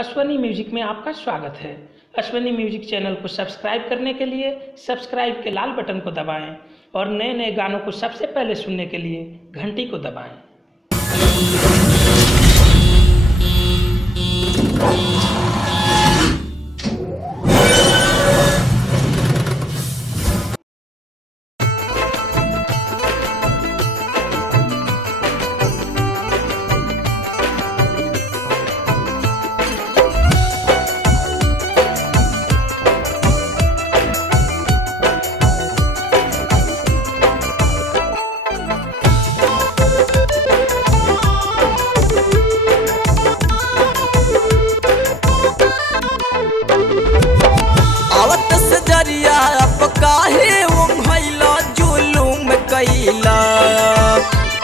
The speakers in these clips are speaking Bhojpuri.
अश्वनी म्यूजिक में आपका स्वागत है। अश्वनी म्यूजिक चैनल को सब्सक्राइब करने के लिए सब्सक्राइब के लाल बटन को दबाएं और नए नए गानों को सबसे पहले सुनने के लिए घंटी को दबाएं।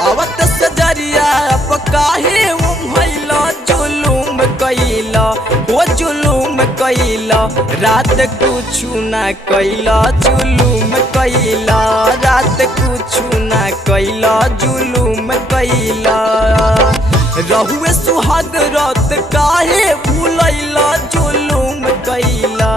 आवत सजरिया काहे उम्हैला जुलूम कैला हो जुलूम कैला रात कुछु ना कैला जुलूम कैला रात कुछु ना कैला जुलूम कैला रहुए सुहाग रात काहे भूलैला जुलूम कैला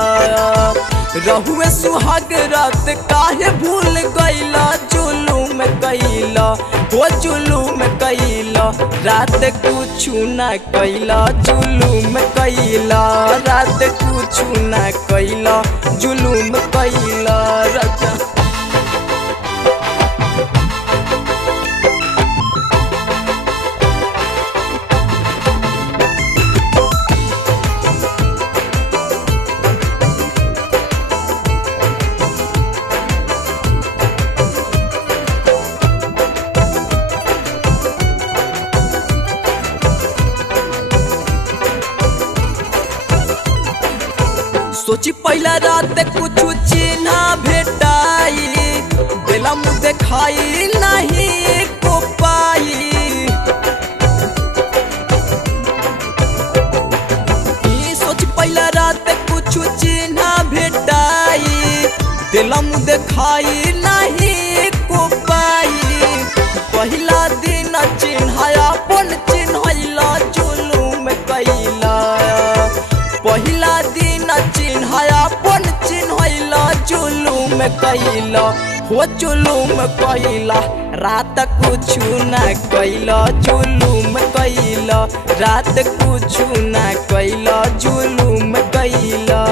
रहुए सुहाग रात काहे भूल गैला जुलूम कैला हो जुलूम कैला रात कुछु ना कैला जुलूम कैला रात कुछु ना कैला जुलूम कैला राजा सोची पहला रात कुछ चिन्ह भेटाई बेला मुँह देखाई नहीं को पाई सोची पहला रात कुछ चिन्ह भेटाई बेला मुँह देखाई नहीं को पाई पहला दिन चिन्ह अपन चिन्हला जुलूम कैला पहला दिन चिन्ह अपन चिन्हला जुलूम कैला हो जुलूम कैला रात कुछु ना कैला जुलूम कैला रात कुछु ना कैला जुलूम कैला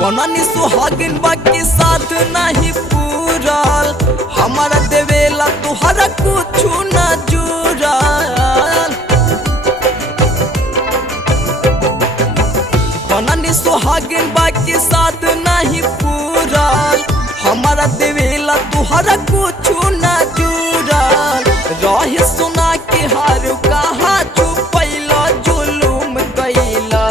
बननी सुहागिन बाकी साथ नहीं पूरल हमारा देवेला तुहरा कुछु न जुड़ल बननी सुहागिन बाकी साथ नहीं पूरल हमारा देवेला तुहरा कुछु न जुड़ल रहे सुना के हार कहाँ छुपैला जुलूम कैला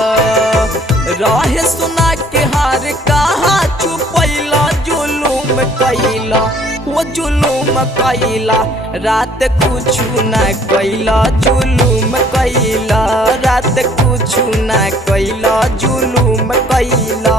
रहे सुना के हार कहाँ छुपैला जुलूम कैला वो जुलूम कैला रात कुछु ना कैला जुलूम कैला रात कुछु ना कैला जुलूम कैला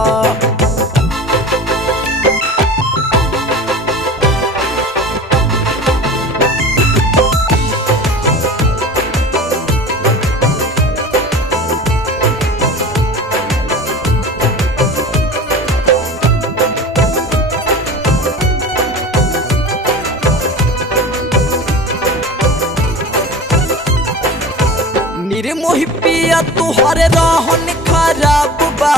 निर्मोही पिया तुहरे रहन खराब बा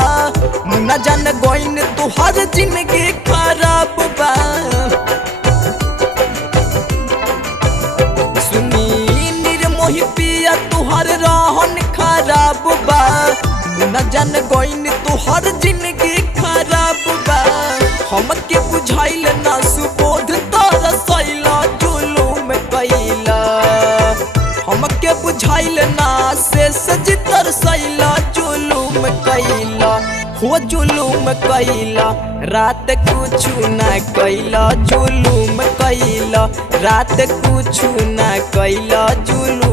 मुन्ना जान गोइन तुहर जिंदगी खराब बा सुनी निर्मोही पिया तुहरे रहन खराब बा मुन्ना जान गोइन तुहर जिंदगी खराब बा हमके बुझाइल ना सुबोध तारा सैला जुलूम कैला हमके बुझाइल ना से सजितर सैला जुलूम कैला हो जुलूम कैला रात कुछ न कैला जुलूम कैला रात कुछ न कैला जुलूम